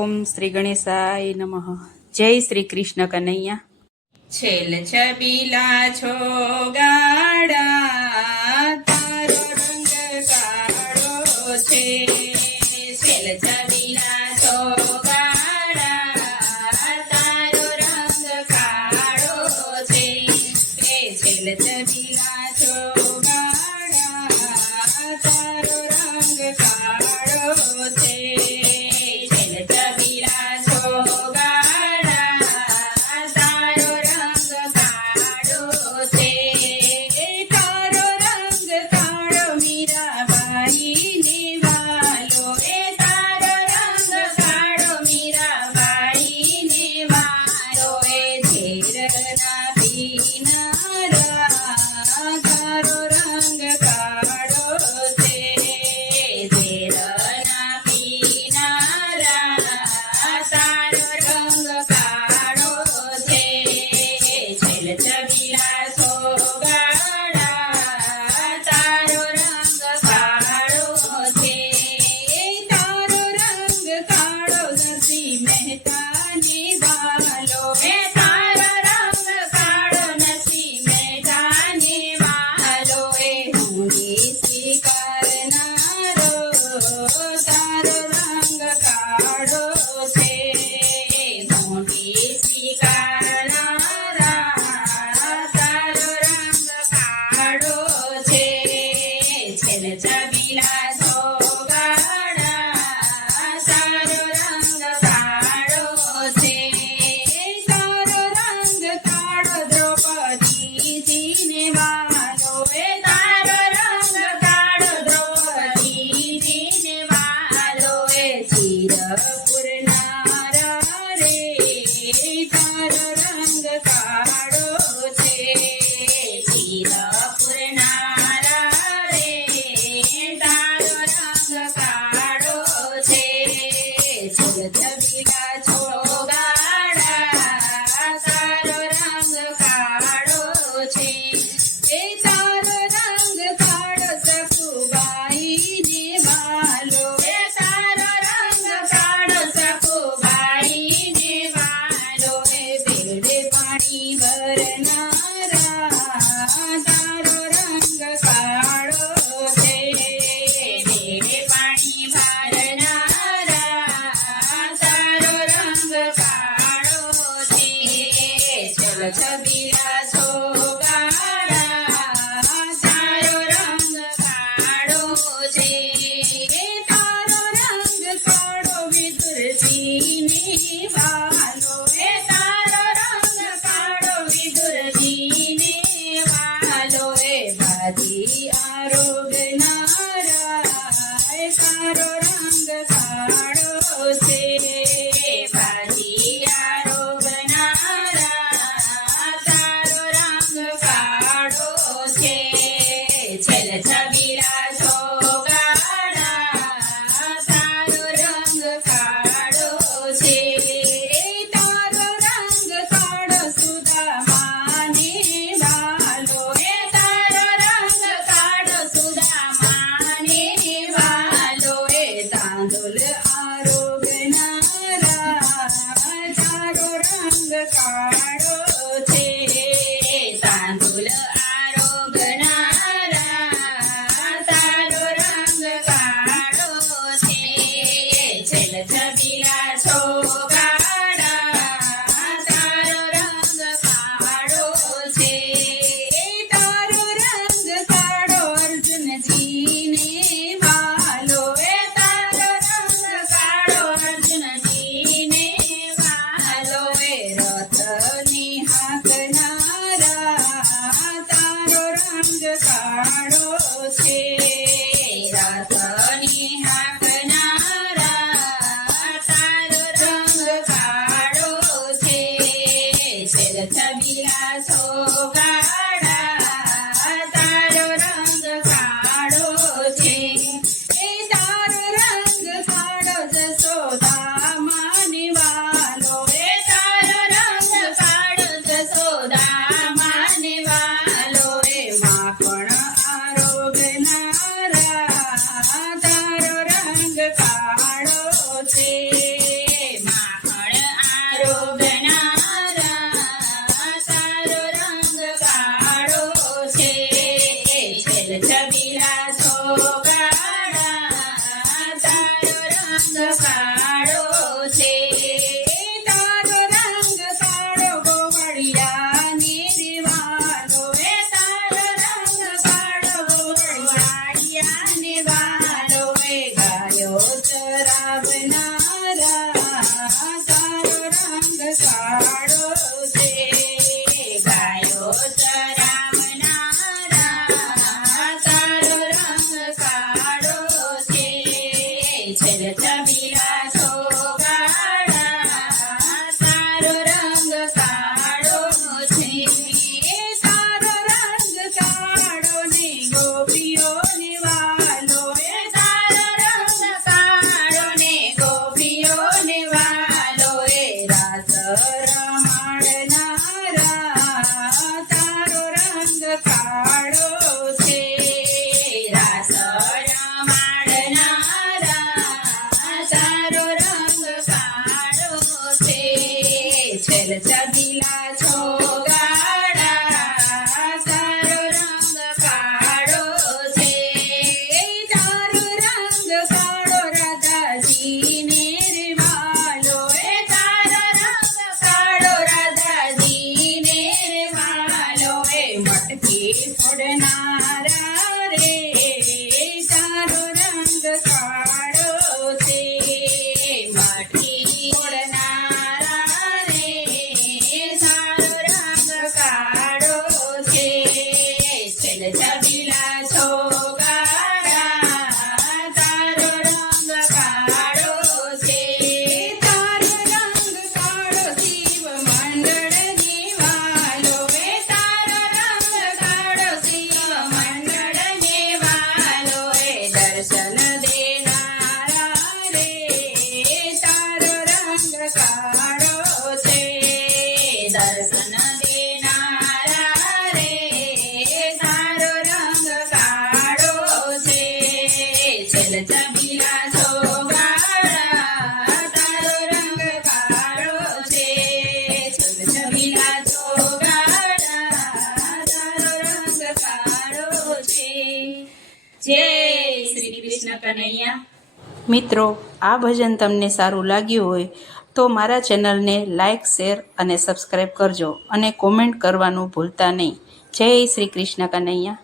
ઓમ શ્રી ગણેશાય નમઃ. જય શ્રી કૃષ્ણ કનૈયા. છેલ છબીલા છો ગાડા, તારો રંગ કાળો છે. છેલ છબીલા છો ગાડા, તારો રંગ કાળો છે. છેલ છબીલા છો ગાડા, તારો રંગ કાળો છે. છબીલા છો ગાડા, તારો રંગ કાળો છે. તારો રંગ કાળો વિદુરજીને વાલો, તારો રંગ કાળો વિદુરજીને વાલો. બાજી આરોગનારા, તારો રંગ કાળો છે. બાજી છબીલા છો ગાડા, તારો રંગ કાળો છે. તારો રંગ કાળો સુદામાને વાલો, તારો રંગ કાળો સુદામાને વાલો. તાંદુલ આરોગનારા, તારો રંગ કાળો છે. તાંદુલ છબીલા છો ગાડા, તારો રંગ કાળો છે. તારો રંગ કાળો અર્જુનજીને વાલો, તારો રંગ કાળો અર્જુનજીને વાલો. રથની હાંકનારા, તારો રંગ કાળો છે. રથની છબીલા છો ગાડા, તારો રંગ કાળો છે. તારો રંગ કાળો જશોદામાને વાલો, તારો રંગ કાળો જશોદામાને વાલો. માખણ આરોગનારા, તારો રંગ કાળો છે. ચરાવનારા તારો રંગ કાળો છે. છેલ છબીલા છોગાડા તારો રંગ કાળો છે. તારો રંગ કાળો ને ગોપીઓને વાલો એ તારો રંગ કાળો ને ગોપીઓને વાલો એ રાસ રમાડનારા તારો રંગ કાળો છે. રાસ રમાડનારા તારો રંગ કાળો છે. છેલ છબીલા છોગાડા તારો રંગ કાળો છે. તારો રંગ કાળો રાધાજીને રે વાલો એ તારો રંગ કાળો રાધાજીને રે વાલો એ મટકી ફોડનારા રે તારો રંગ કાળો છે. મટકી ફોડનારા રે તારો રંગ કાળો છે. છેલ છબીલા છોગાડા તારો રંગ કાળો છે. તારો રંગ કાળો શિવ મંડળને વાલો એ તારો રંગ કાળો શિવ મંડળને વાલો એ દર્શન દેનારા રે તારો રંગ કાળો છે. દર્શન દેનારા રે તારો રંગ કાળો છે. છેલ છબીલા છોગાડા તારો રંગ કાળો છે. છેલ છબીલા છોગાડા તારો રંગ કાળો છે. જય શ્રી કૃષ્ણ કનૈયા. મિત્રો, આ ભજન તમને સારું લાગ્યું હોય તો મારા ચેનલને લાઇક, શેર અને સબસ્ક્રાઈબ કરજો અને કોમેન્ટ કરવાનું ભૂલતા નહીં. જય શ્રી કૃષ્ણ કનૈયા.